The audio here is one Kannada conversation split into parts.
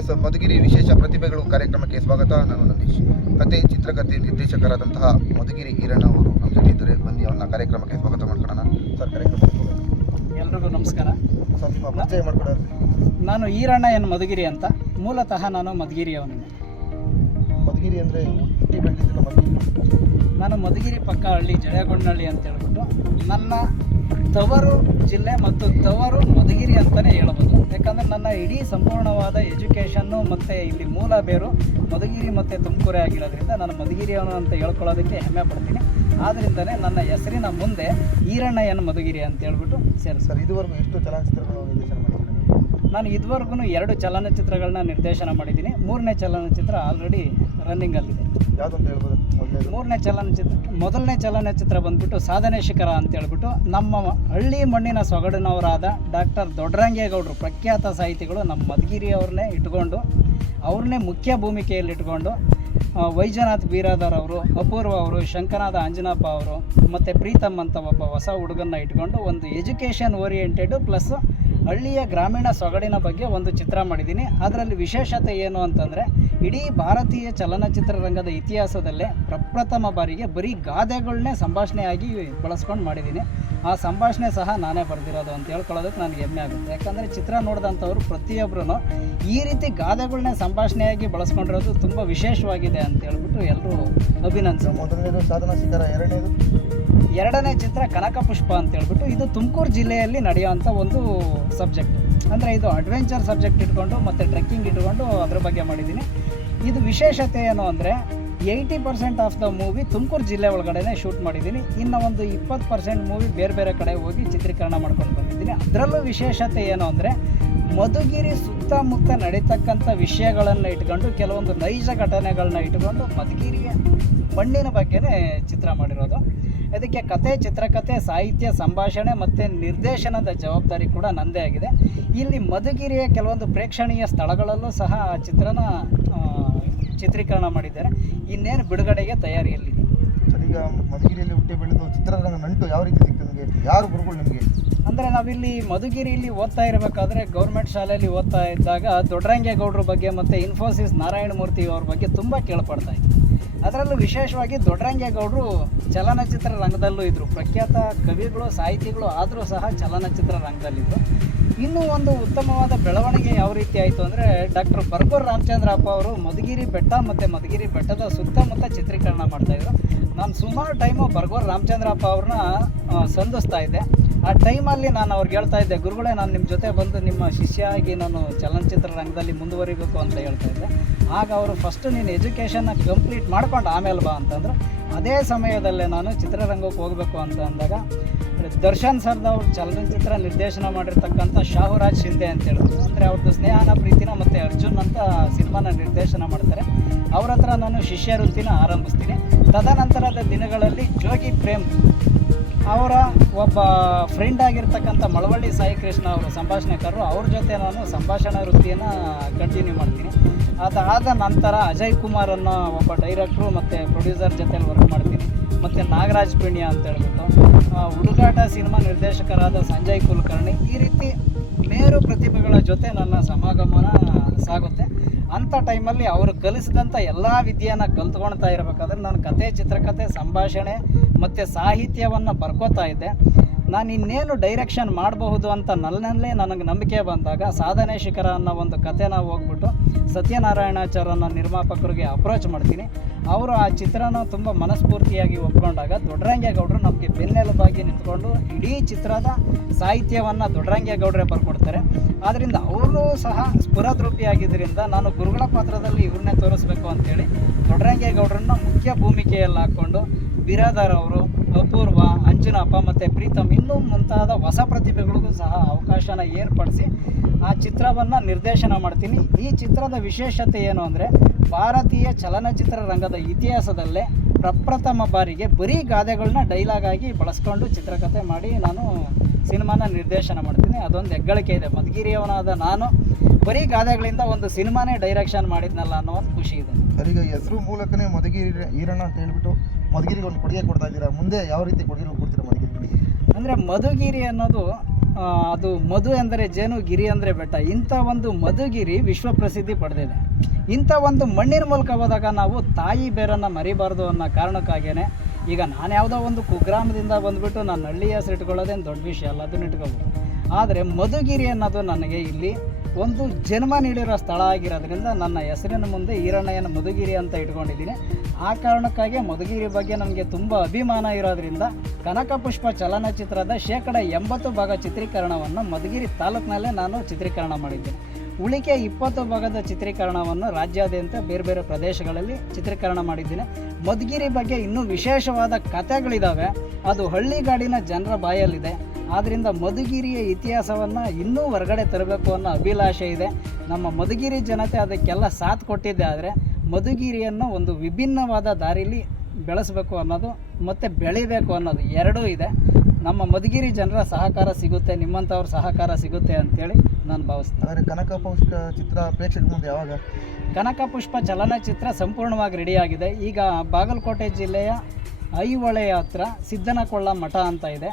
ಎಸ್ ಮಧುಗಿರಿ ವಿಶೇಷ ಪ್ರತಿಭೆಗಳು ಕಾರ್ಯಕ್ರಮಕ್ಕೆ ಸ್ವಾಗತ. ನಾನು ನಂದೀಶ್. ಕತೆ ಚಿತ್ರಕಥೆ ನಿರ್ದೇಶಕರಾದಂತಹ ಮಧುಗಿರಿ ಈರಣ್ಣ ಅವರು ನಮ್ಮ ಜೊತೆ ಇದ್ದರೆ ಬನ್ನಿ ಅವನ್ನ ಕಾರ್ಯಕ್ರಮಕ್ಕೆ ಸ್ವಾಗತ ಮಾಡ್ಕೊಳ್ಳೋಣ. ಸರ್, ಕಾರ್ಯಕ್ರಮಕ್ಕೆ ಎಲ್ರಿಗೂ ನಮಸ್ಕಾರ. ಸರ್, ನಿಮ್ಮ ಪರಿಚಯ ಮಾಡ್ಕೊಡೋದು. ನಾನು ಈರಣ್ಣ ಎನ್ ಮಧುಗಿರಿ ಅಂತ. ಮೂಲತಃ ನಾನು ಮಧುಗಿರಿಯವನು. ಮಧುಗಿರಿ ಅಂದರೆ ಹುಟ್ಟಿ ಬೆಳೆದಿದ್ದಿಲ್ಲ ಮಧುಗಿರಿ. ನಾನು ಮಧುಗಿರಿ ಪಕ್ಕ ಹಳ್ಳಿ ಜಳೆಗೊಂಡನಹಳ್ಳಿ ಅಂತ ಹೇಳ್ಬಿಟ್ಟು ನನ್ನ ತವರು ಜಿಲ್ಲೆ ಮತ್ತು ತವರು ಮಧುಗಿರಿ ಅಂತಲೇ ಹೇಳ್ಬೋದು. ಯಾಕಂದರೆ ನನ್ನ ಇಡೀ ಸಂಪೂರ್ಣವಾದ ಎಜುಕೇಷನ್ನು ಮತ್ತು ಇಲ್ಲಿ ಮೂಲ ಬೇರು ಮಧುಗಿರಿ ಮತ್ತು ತುಮಕೂರೇ ಆಗಿರೋದ್ರಿಂದ ನಾನು ಮಧುಗಿರಿಯವನು ಅಂತ ಹೇಳ್ಕೊಳ್ಳೋದಕ್ಕೆ ಹೆಮ್ಮೆ ಪಡ್ತೀನಿ. ಆದ್ದರಿಂದಲೇ ನನ್ನ ಹೆಸರಿನ ಮುಂದೆ ಈರಣ್ಣ ಎನ್ ಮಧುಗಿರಿ ಅಂತ ಹೇಳ್ಬಿಟ್ಟು ಸರ್, ಇದುವರೆಗೂ ಎಷ್ಟು ಚಲನಚಿತ್ರಗಳು ನಿರ್ದೇಶನ ಮಾಡಿದ್ದೀರಿ? ನಾನು ಇದುವರೆಗೂ 2 ಚಲನಚಿತ್ರಗಳನ್ನ ನಿರ್ದೇಶನ ಮಾಡಿದ್ದೀನಿ. 3ನೇ ಚಲನಚಿತ್ರ ಆಲ್ರೆಡಿ ರನ್ನಿಂಗಲ್ಲಿದೆ. ಯಾವುದಂತ ಹೇಳ್ಬೋದು? ಮೊದಲನೇ ಚಲನಚಿತ್ರ ಬಂದ್ಬಿಟ್ಟು ಸಾಧನೆ ಶಿಖರ ಅಂತ ಹೇಳ್ಬಿಟ್ಟು ನಮ್ಮ ಹಳ್ಳಿ ಮಣ್ಣಿನ ಸೊಗಡಿನವರಾದ ಡಾಕ್ಟರ್ ದೊಡ್ಡರಂಗೇಗೌಡರು, ಪ್ರಖ್ಯಾತ ಸಾಹಿತಿಗಳು, ನಮ್ಮ ಮಧುಗಿರಿಯವ್ರನ್ನೇ ಇಟ್ಕೊಂಡು ಅವ್ರನ್ನೇ ಮುಖ್ಯ ಭೂಮಿಕೆಯಲ್ಲಿ ಇಟ್ಕೊಂಡು ವೈಜನಾಥ್ ಬೀರಾದರ್ ಅವರು, ಅಪೂರ್ವ ಅವರು, ಶಂಕನಾದ ಅಂಜನಪ್ಪ ಅವರು ಮತ್ತು ಪ್ರೀತಮ್ ಅಂತ ಒಬ್ಬ ಹೊಸ ಹುಡುಗನ್ನ ಇಟ್ಕೊಂಡು ಒಂದು ಎಜುಕೇಷನ್ ಓರಿಯೆಂಟೆಡ್ ಪ್ಲಸ್ ಹಳ್ಳಿಯ ಗ್ರಾಮೀಣ ಸೊಗಡಿನ ಬಗ್ಗೆ ಒಂದು ಚಿತ್ರ ಮಾಡಿದ್ದೀನಿ. ಅದರಲ್ಲಿ ವಿಶೇಷತೆ ಏನು ಅಂತಂದರೆ ಇಡೀ ಭಾರತೀಯ ಚಲನಚಿತ್ರರಂಗದ ಇತಿಹಾಸದಲ್ಲೇ ಪ್ರಪ್ರಥಮ ಬಾರಿಗೆ ಬರೀ ಗಾದೆಗಳನ್ನೇ ಸಂಭಾಷಣೆಯಾಗಿ ಬಳಸ್ಕೊಂಡು ಮಾಡಿದ್ದೀನಿ. ಆ ಸಂಭಾಷಣೆ ಸಹ ನಾನೇ ಬರೆದಿರೋದು ಅಂತ ಹೇಳ್ಕೊಳ್ಳೋದಕ್ಕೆ ನನಗೆ ಹೆಮ್ಮೆ ಆಗುತ್ತೆ. ಯಾಕಂದರೆ ಚಿತ್ರ ನೋಡಿದಂಥವ್ರು ಪ್ರತಿಯೊಬ್ಬರೂ ಈ ರೀತಿ ಗಾದೆಗಳನ್ನೇ ಸಂಭಾಷಣೆಯಾಗಿ ಬಳಸ್ಕೊಂಡಿರೋದು ತುಂಬ ವಿಶೇಷವಾಗಿದೆ ಅಂತ ಹೇಳ್ಬಿಟ್ಟು ಎಲ್ಲರೂ ಅಭಿನಂದಿಸ್ತಾರೆ. ಮೊದಲನೇದು ಸಾಧನಾ ಶಿಖರ, ಎರಡನೇ ಚಿತ್ರ ಕನಕ ಪುಷ್ಪ ಅಂತ ಹೇಳ್ಬಿಟ್ಟು ಇದು ತುಮಕೂರು ಜಿಲ್ಲೆಯಲ್ಲಿ ನಡೆಯುವಂಥ ಒಂದು ಸಬ್ಜೆಕ್ಟ್. ಅಂದರೆ ಇದು ಅಡ್ವೆಂಚರ್ ಸಬ್ಜೆಕ್ಟ್ ಇಟ್ಕೊಂಡು ಮತ್ತು ಟ್ರೆಕ್ಕಿಂಗ್ ಇಟ್ಕೊಂಡು ಅದ್ರ ಬಗ್ಗೆ ಮಾಡಿದ್ದೀನಿ. ಇದು ವಿಶೇಷತೆ ಏನು ಅಂದರೆ 80% ಆಫ್ ದ ಮೂವಿ ತುಮಕೂರು ಜಿಲ್ಲೆ ಒಳಗಡೆ ಶೂಟ್ ಮಾಡಿದ್ದೀನಿ. ಇನ್ನು ಒಂದು 20% ಮೂವಿ ಬೇರೆ ಬೇರೆ ಕಡೆ ಹೋಗಿ ಚಿತ್ರೀಕರಣ ಮಾಡ್ಕೊಂಡು ಬಂದಿದ್ದೀನಿ. ಅದರಲ್ಲೂ ವಿಶೇಷತೆ ಏನು ಅಂದರೆ ಮಧುಗಿರಿ ಸುತ್ತಮುತ್ತ ನಡೀತಕ್ಕಂಥ ವಿಷಯಗಳನ್ನು ಇಟ್ಕೊಂಡು ಕೆಲವೊಂದು ನೈಜ ಘಟನೆಗಳನ್ನ ಇಟ್ಕೊಂಡು ಮಧುಗಿರಿಯ ಮಣ್ಣಿನ ಬಗ್ಗೆನೇ ಚಿತ್ರ ಮಾಡಿರೋದು. ಇದಕ್ಕೆ ಕತೆ, ಚಿತ್ರಕಥೆ, ಸಾಹಿತ್ಯ, ಸಂಭಾಷಣೆ ಮತ್ತು ನಿರ್ದೇಶನದ ಜವಾಬ್ದಾರಿ ಕೂಡ ನನ್ನದೇ ಆಗಿದೆ. ಇಲ್ಲಿ ಮಧುಗಿರಿಯ ಕೆಲವೊಂದು ಪ್ರೇಕ್ಷಣೀಯ ಸ್ಥಳಗಳಲ್ಲೂ ಸಹ ಚಿತ್ರನ ಚಿತ್ರೀಕರಣ ಮಾಡಿದ್ದಾರೆ. ಇನ್ನೇನು ಬಿಡುಗಡೆಗೆ ತಯಾರಿಯಲ್ಲಿದೆ. ಸರ್, ಈಗ ಮಧುಗಿರಿಯಲ್ಲಿ ಹುಟ್ಟಿ ಬೆಳೆದು ಚಿತ್ರರಂಗ ನಂಟು ಯಾವ ರೀತಿ ಸಿಕ್ತು ನಿಮಗೆ? ಯಾರು ಗುರುಗಳು ನಿಮಗೆ? ಅಂದರೆ ನಾವಿಲ್ಲಿ ಮಧುಗಿರಿಯಲ್ಲಿ ಓದ್ತಾ ಇರಬೇಕಾದ್ರೆ ಗೌರ್ಮೆಂಟ್ ಶಾಲೆಯಲ್ಲಿ ಓದ್ತಾ ಇದ್ದಾಗ ದೊಡ್ಡರಂಗೇಗೌಡರ ಬಗ್ಗೆ ಮತ್ತು ಇನ್ಫೋಸಿಸ್ ನಾರಾಯಣಮೂರ್ತಿ ಅವ್ರ ಬಗ್ಗೆ ತುಂಬ ಕೇಳ್ಪಡ್ತಾ ಇತ್ತು. ಅದರಲ್ಲೂ ವಿಶೇಷವಾಗಿ ದೊಡ್ಡರಂಗೇಗೌಡರು ಚಲನಚಿತ್ರ ರಂಗದಲ್ಲೂ ಇದ್ದರು. ಪ್ರಖ್ಯಾತ ಕವಿಗಳು, ಸಾಹಿತಿಗಳು ಆದರೂ ಸಹ ಚಲನಚಿತ್ರ ರಂಗದಲ್ಲಿದ್ದರು. ಇನ್ನೂ ಒಂದು ಉತ್ತಮವಾದ ಬೆಳವಣಿಗೆ ಯಾವ ರೀತಿ ಆಯಿತು ಅಂದರೆ ಡಾಕ್ಟರ್ ಬರ್ಗೂರು ರಾಮಚಂದ್ರಪ್ಪ ಅವರು ಮಧುಗಿರಿ ಬೆಟ್ಟ ಮತ್ತು ಮಧುಗಿರಿ ಬೆಟ್ಟದ ಸುತ್ತಮುತ್ತ ಚಿತ್ರೀಕರಣ ಮಾಡ್ತಾಯಿದ್ರು. ನಾನು ಸುಮಾರು ಟೈಮು ಬರ್ಗೂರು ರಾಮಚಂದ್ರಪ್ಪ ಅವ್ರನ್ನ ಸಂಧಿಸ್ತಾ ಇದ್ದೆ. ಆ ಟೈಮಲ್ಲಿ ನಾನು ಅವ್ರಿಗೆ ಹೇಳ್ತಾ ಇದ್ದೆ, ಗುರುಗಳೇ, ನಾನು ನಿಮ್ಮ ಜೊತೆ ಬಂದು ನಿಮ್ಮ ಶಿಷ್ಯ ಆಗಿ ನಾನು ಚಲನಚಿತ್ರ ರಂಗದಲ್ಲಿ ಮುಂದುವರಿಬೇಕು ಅಂತ ಹೇಳ್ತಾ ಇದ್ದೆ. ಆಗ ಅವರು ಫಸ್ಟು ನೀನು ಎಜುಕೇಷನ್ನ ಕಂಪ್ಲೀಟ್ ಮಾಡ್ಕೊಂಡು ಆಮೇಲೆ ಬಾ ಅಂತಂದರು. ಅದೇ ಸಮಯದಲ್ಲೇ ನಾನು ಚಿತ್ರರಂಗಕ್ಕೆ ಹೋಗಬೇಕು ಅಂತ ಅಂದಾಗ ದರ್ಶನ್ ಸರ್ದವ್ರು ಚಲನಚಿತ್ರ ನಿರ್ದೇಶನ ಮಾಡಿರ್ತಕ್ಕಂಥ ಶಾಹುರಾಜ್ ಶಿಂದೆ ಅಂತ ಹೇಳಿದ್ರು. ಅಂದರೆ ಅವ್ರದ್ದು ಸ್ನೇಹನ ಪ್ರೀತಿನ ಮತ್ತು ಅರ್ಜುನ್ ಅಂತ ಸಿನಿಮಾನ ನಿರ್ದೇಶನ ಮಾಡ್ತಾರೆ. ಅವ್ರ ಹತ್ರ ನಾನು ಶಿಷ್ಯ ವೃತ್ತಿನ ಆರಂಭಿಸ್ತೀನಿ. ತದನಂತರದ ದಿನಗಳಲ್ಲಿ ಜೋಗಿ ಪ್ರೇಮ್ ಅವರ ಒಬ್ಬ ಫ್ರೆಂಡ್ ಆಗಿರ್ತಕ್ಕಂಥ ಮಳವಳ್ಳಿ ಸಾಯಿ ಕೃಷ್ಣ ಅವರು ಸಂಭಾಷಣೆಕಾರರು, ಅವ್ರ ಜೊತೆ ನಾನು ಸಂಭಾಷಣಾ ವೃತ್ತಿಯನ್ನು ಕಂಟಿನ್ಯೂ ಮಾಡ್ತೀನಿ. ಅದಾದ ನಂತರ ಅಜಯ್ ಕುಮಾರ್ ಅನ್ನೋ ಒಬ್ಬ ಡೈರೆಕ್ಟ್ರು ಮತ್ತು ಪ್ರೊಡ್ಯೂಸರ್ ಜೊತೆಲಿ ವರ್ಕ್ ಮಾಡ್ತೀನಿ. ಮತ್ತು ನಾಗರಾಜ್ ಪಿಣ್ಯ ಅಂತ ಹೇಳ್ಬಿಟ್ಟು ಹುಡುಗಾಟ ಸಿನಿಮಾ ನಿರ್ದೇಶಕರಾದ ಸಂಜಯ್ ಕುಲಕರ್ಣಿ, ಈ ರೀತಿ ಮೇರು ಪ್ರತಿಭೆಗಳ ಜೊತೆ ನನ್ನ ಸಮಾಗಮನ ಸಾಗುತ್ತೆ. ಅಂಥ ಟೈಮಲ್ಲಿ ಅವರು ಕಲಿಸಿದಂಥ ಎಲ್ಲ ವಿದ್ಯೆಯನ್ನು ಕಲ್ತ್ಕೊಳ್ತಾ ಇರಬೇಕಾದ್ರೆ ನಾನು ಕತೆ, ಚಿತ್ರಕಥೆ, ಸಂಭಾಷಣೆ ಮತ್ತು ಸಾಹಿತ್ಯವನ್ನು ಬರ್ಕೋತಾ ಇದ್ದೆ. ನಾನು ಇನ್ನೇನು ಡೈರೆಕ್ಷನ್ ಮಾಡಬಹುದು ಅಂತ ನನ್ನಲ್ಲೇ ನನಗೆ ನಂಬಿಕೆ ಬಂದಾಗ ಸಾಧನೆ ಶಿಖರ ಅನ್ನೋ ಒಂದು ಕಥೆನ ಹೋಗ್ಬಿಟ್ಟು ಸತ್ಯನಾರಾಯಣಾಚಾರ್ಯನ ನಿರ್ಮಾಪಕರಿಗೆ ಅಪ್ರೋಚ್ ಮಾಡ್ತೀನಿ. ಅವರು ಆ ಚಿತ್ರನ ತುಂಬ ಮನಸ್ಫೂರ್ತಿಯಾಗಿ ಒಪ್ಕೊಂಡಾಗ ದೊಡ್ಡರಂಗೇಗೌಡರು ನಮಗೆ ಬೆನ್ನೆಲುಬಾಗಿ ನಿಂತ್ಕೊಂಡು ಇಡೀ ಚಿತ್ರದ ಸಾಹಿತ್ಯವನ್ನು ದೊಡ್ಡರಂಗೇಗೌಡರೇ ಬರ್ಕೊಡ್ತಾರೆ. ಆದ್ದರಿಂದ ಅವರು ಸಹ ಸ್ಫುರದ್ರೂಪಿಯಾಗಿದ್ದರಿಂದ ನಾನು ಗುರುಗಳ ಪಾತ್ರದಲ್ಲಿ ಇವ್ರನ್ನೇ ತೋರಿಸ್ಬೇಕು ಅಂಥೇಳಿ ದೊಡ್ಡರಂಗೇಗೌಡರನ್ನ ಮುಖ್ಯ ಭೂಮಿಕೆಯಲ್ಲಿ ಹಾಕ್ಕೊಂಡು ಬಿರಾದರ್ ಅವರು, ಅಪೂರ್ವ, ಅಂಜನಪ್ಪ ಮತ್ತು ಪ್ರೀತಮ್ ಇನ್ನೂ ಮುಂತಾದ ಹೊಸ ಪ್ರತಿಭೆಗಳಿಗೂ ಸಹ ಅವಕಾಶನ ಏರ್ಪಡಿಸಿ ಆ ಚಿತ್ರವನ್ನು ನಿರ್ದೇಶನ ಮಾಡ್ತೀನಿ. ಈ ಚಿತ್ರದ ವಿಶೇಷತೆ ಏನು ಅಂದರೆ ಭಾರತೀಯ ಚಲನಚಿತ್ರ ರಂಗದ ಇತಿಹಾಸದಲ್ಲೇ ಪ್ರಪ್ರಥಮ ಬಾರಿಗೆ ಬರೀ ಗಾದೆಗಳನ್ನ ಡೈಲಾಗ್ ಆಗಿ ಬಳಸ್ಕೊಂಡು ಚಿತ್ರಕಥೆ ಮಾಡಿ ನಾನು ಸಿನಿಮಾನ ನಿರ್ದೇಶನ ಮಾಡ್ತೀನಿ. ಅದೊಂದು ಹೆಗ್ಗಳಿಕೆ ಇದೆ. ಮಧುಗಿರಿಯವನಾದ ನಾನು ಬರೀ ಗಾದೆಗಳಿಂದ ಒಂದು ಸಿನಿಮಾನೇ ಡೈರೆಕ್ಷನ್ ಮಾಡಿದ್ನಲ್ಲ ಅನ್ನೋ ಒಂದು ಖುಷಿ ಇದೆ. ಈಗ ಹೆಸರು ಮೂಲಕನೇ ಮಧುಗಿರಿ ಈರಣ್ಣ ಅಂತ ಹೇಳ್ಬಿಟ್ಟು ಮಧುಗಿರಿಗೆ ಒಂದು ಕೊಡುಗೆ ಕೊಡ್ತಾ ಇದ್ದೀರಾ. ಮುಂದೆ ಯಾವ ರೀತಿ ಕೊಡುಗೆ ಕೊಡ್ತೀರಾ ಮಧುಗಿರಿ? ಅಂದರೆ ಮಧುಗಿರಿ ಅನ್ನೋದು ಅದು ಮಧು ಎಂದರೆ ಜೇನು, ಗಿರಿ ಅಂದರೆ ಬೆಟ್ಟ. ಇಂಥ ಒಂದು ಮಧುಗಿರಿ ವಿಶ್ವ ಪ್ರಸಿದ್ಧಿ ಪಡೆದಿದೆ. ಇಂಥ ಒಂದು ಮಣ್ಣಿನ ಮೂಲಕ ಹೋದಾಗ ನಾವು ತಾಯಿ ಬೇರನ್ನು ಮರಿಬಾರ್ದು ಅನ್ನೋ ಕಾರಣಕ್ಕಾಗೇ ಈಗ ನಾನು ಯಾವುದೋ ಒಂದು ಕುಗ್ರಾಮದಿಂದ ಬಂದುಬಿಟ್ಟು ನಾನು ಹಳ್ಳಿ ಹೆಸರು ಇಟ್ಕೊಳ್ಳೋದೇನು ದೊಡ್ಡ ವಿಷಯ ಅಲ್ಲ, ಅದನ್ನು ಇಟ್ಕೋಬೋದು. ಆದರೆ ಮಧುಗಿರಿ ಅನ್ನೋದು ನನಗೆ ಇಲ್ಲಿ ಒಂದು ಜನ್ಮ ನೀಡಿರೋ ಸ್ಥಳ ಆಗಿರೋದ್ರಿಂದ ನನ್ನ ಹೆಸರಿನ ಮುಂದೆ ಈರಣ್ಣಯ್ಯನ ಮಧುಗಿರಿ ಅಂತ ಇಟ್ಕೊಂಡಿದ್ದೀನಿ. ಆ ಕಾರಣಕ್ಕಾಗಿ ಮಧುಗಿರಿ ಬಗ್ಗೆ ನನಗೆ ತುಂಬ ಅಭಿಮಾನ ಇರೋದ್ರಿಂದ ಕನಕಪುಷ್ಪ ಚಲನಚಿತ್ರದ 80% ಚಿತ್ರೀಕರಣವನ್ನು ಮಧುಗಿರಿ ತಾಲೂಕಿನಲ್ಲೇ ನಾನು ಚಿತ್ರೀಕರಣ ಮಾಡಿದ್ದೇನೆ. ಉಳಿಕೆ 20% ಚಿತ್ರೀಕರಣವನ್ನು ರಾಜ್ಯಾದ್ಯಂತ ಬೇರೆ ಬೇರೆ ಪ್ರದೇಶಗಳಲ್ಲಿ ಚಿತ್ರೀಕರಣ ಮಾಡಿದ್ದೀನಿ. ಮಧುಗಿರಿ ಬಗ್ಗೆ ಇನ್ನೂ ವಿಶೇಷವಾದ ಕಥೆಗಳಿದ್ದಾವೆ, ಅದು ಹಳ್ಳಿಗಾಡಿನ ಜನರ ಬಾಯಲ್ಲಿದೆ. ಆದ್ದರಿಂದ ಮಧುಗಿರಿಯ ಇತಿಹಾಸವನ್ನು ಇನ್ನೂ ಹೊರಗಡೆ ತರಬೇಕು ಅನ್ನೋ ಅಭಿಲಾಷೆ ಇದೆ. ನಮ್ಮ ಮಧುಗಿರಿ ಜನತೆ ಅದಕ್ಕೆಲ್ಲ ಸಾಥ್ ಕೊಟ್ಟಿದ್ದೆ. ಆದರೆ ಮಧುಗಿರಿಯನ್ನು ಒಂದು ವಿಭಿನ್ನವಾದ ದಾರಿಲಿ ಬೆಳೆಸಬೇಕು ಅನ್ನೋದು ಮತ್ತು ಬೆಳಿಬೇಕು ಅನ್ನೋದು ಎರಡೂ ಇದೆ. ನಮ್ಮ ಮಧುಗಿರಿ ಜನರ ಸಹಕಾರ ಸಿಗುತ್ತೆ, ನಿಮ್ಮಂಥವ್ರ ಸಹಕಾರ ಸಿಗುತ್ತೆ ಅಂತೇಳಿ ನಾನು ಭಾವಿಸ್ತೀನಿ. ಆದರೆ ಕನಕಪುಷ್ಪ ಚಿತ್ರ ಪ್ರೇಕ್ಷಕರ ಮುಂದೆ ಯಾವಾಗ? ಕನಕಪುಷ್ಪ ಚಲನಚಿತ್ರ ಸಂಪೂರ್ಣವಾಗಿ ರೆಡಿಯಾಗಿದೆ. ಈಗ ಬಾಗಲಕೋಟೆ ಜಿಲ್ಲೆಯ ಐಹೊಳೆ ಹತ್ರ ಸಿದ್ದನಕೊಳ್ಳ ಮಠ ಅಂತ ಇದೆ.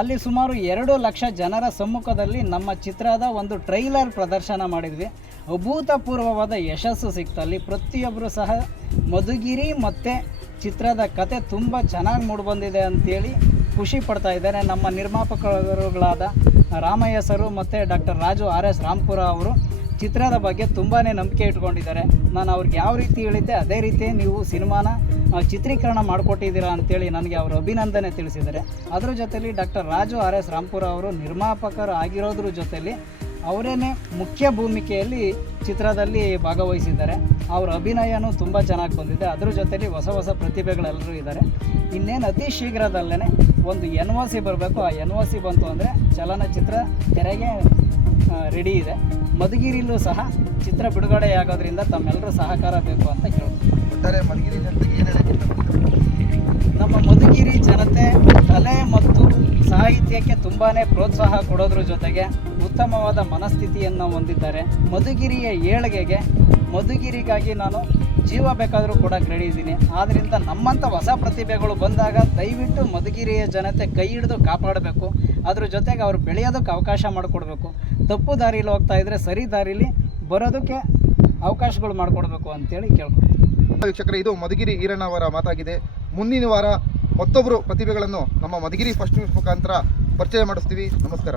ಅಲ್ಲಿ ಸುಮಾರು 2 ಲಕ್ಷ ಜನರ ಸಮ್ಮುಖದಲ್ಲಿ ನಮ್ಮ ಚಿತ್ರದ ಒಂದು ಟ್ರೈಲರ್ ಪ್ರದರ್ಶನ ಮಾಡಿದ್ವಿ. ಅಭೂತಪೂರ್ವವಾದ ಯಶಸ್ಸು ಸಿಕ್ತಲ್ಲಿ. ಪ್ರತಿಯೊಬ್ಬರು ಸಹ ಮಧುಗಿರಿ ಮತ್ತು ಚಿತ್ರದ ಕತೆ ತುಂಬ ಚೆನ್ನಾಗಿ ಮೂಡಿಬಂದಿದೆ ಅಂಥೇಳಿ ಖುಷಿ ಪಡ್ತಾ ಇದ್ದಾರೆ. ನಮ್ಮ ನಿರ್ಮಾಪಕರುಗಳಾದ ರಾಮಯ್ಯ ಸರು ಮತ್ತು ಡಾಕ್ಟರ್ ರಾಜು RS ರಾಂಪುರ ಅವರು ಚಿತ್ರದ ಬಗ್ಗೆ ತುಂಬಾ ನಂಬಿಕೆ ಇಟ್ಕೊಂಡಿದ್ದಾರೆ. ನಾನು ಅವ್ರಿಗೆ ಯಾವ ರೀತಿ ಹೇಳಿದ್ದೆ ಅದೇ ರೀತಿ ನೀವು ಸಿನಿಮಾನ ಚಿತ್ರೀಕರಣ ಮಾಡಿಕೊಟ್ಟಿದ್ದೀರಾ ಅಂತೇಳಿ ನನಗೆ ಅವರು ಅಭಿನಂದನೆ ತಿಳಿಸಿದ್ದಾರೆ. ಅದರ ಜೊತೆಲಿ ಡಾಕ್ಟರ್ ರಾಜು RS ರಾಂಪುರ ಅವರು ನಿರ್ಮಾಪಕರು ಆಗಿರೋದ್ರ ಜೊತೆಲಿ ಅವರೇನೆ ಮುಖ್ಯ ಭೂಮಿಕೆಯಲ್ಲಿ ಚಿತ್ರದಲ್ಲಿ ಭಾಗವಹಿಸಿದ್ದಾರೆ. ಅವರ ಅಭಿನಯನೂ ತುಂಬ ಚೆನ್ನಾಗಿ ಬಂದಿದೆ. ಅದರ ಜೊತೆಲಿ ಹೊಸ ಹೊಸ ಪ್ರತಿಭೆಗಳೆಲ್ಲರೂ ಇದ್ದಾರೆ. ಇನ್ನೇನು ಅತಿ ಶೀಘ್ರದಲ್ಲೇ ಒಂದು NOC ಬರಬೇಕು. ಆ NOC ಬಂತು ಅಂದರೆ ಚಲನಚಿತ್ರ ತೆರೆಗೆ ರೆಡಿ ಇದೆ. ಮಧುಗಿರಿಲೂ ಸಹ ಚಿತ್ರ ಬಿಡುಗಡೆಯಾಗೋದ್ರಿಂದ ತಮ್ಮೆಲ್ಲರೂ ಸಹಕಾರ ಬೇಕು ಅಂತ ಕೇಳ್ತೀನಿ. ಒಟ್ಟಾರೆ ಮಧುಗಿರಿ ಜನತೆಗೆ ಏನು ಹೇಳಕ್ಕೆ ಇಷ್ಟಪಡ್ತೀರಾ? ನಮ್ಮ ಮಧುಗಿರಿ ಜನತೆ ಕಲೆ ಮತ್ತು ಸಾಹಿತ್ಯಕ್ಕೆ ತುಂಬಾ ಪ್ರೋತ್ಸಾಹ ಕೊಡೋದ್ರ ಜೊತೆಗೆ ಉತ್ತಮವಾದ ಮನಸ್ಥಿತಿಯನ್ನು ಹೊಂದಿದ್ದಾರೆ. ಮಧುಗಿರಿಯ ಏಳಿಗೆಗೆ ಮಧುಗಿರಿಗಾಗಿ ನಾನು ಜೀವ ಬೇಕಾದರೂ ಕೂಡ ರೆಡಿ ಇದ್ದೀನಿ. ಆದ್ದರಿಂದ ನಮ್ಮಂಥ ಹೊಸ ಪ್ರತಿಭೆಗಳು ಬಂದಾಗ ದಯವಿಟ್ಟು ಮಧುಗಿರಿಯ ಜನತೆ ಕೈ ಹಿಡಿದು ಕಾಪಾಡಬೇಕು. ಅದ್ರ ಜೊತೆಗೆ ಅವರು ಬೆಳೆಯೋದಕ್ಕೆ ಅವಕಾಶ ಮಾಡಿಕೊಡ್ಬೇಕು. ತಪ್ಪು ದಾರಿಲಿ ಹೋಗ್ತಾ ಇದ್ದರೆ ಸರಿ ದಾರಿಲಿ ಬರೋದಕ್ಕೆ ಅವಕಾಶಗಳು ಮಾಡಿಕೊಡ್ಬೇಕು ಅಂತೇಳಿ ಕೇಳ್ಕೊತೀನಿ. ವೀಕ್ಷಕರೇ, ಇದು ಮಧುಗಿರಿ ಈರಣ್ಣ ಅವರ ಮಾತಾಗಿದೆ. ಮುಂದಿನ ವಾರ ಮತ್ತೊಬ್ಬರು ಪ್ರತಿಭೆಗಳನ್ನು ನಮ್ಮ ಮಧುಗಿರಿ ಫಸ್ಟ್ ನ್ಯೂಸ್ ಮುಖಾಂತರ ಪರಿಚಯ ಮಾಡಿಸ್ತೀವಿ. ನಮಸ್ಕಾರ.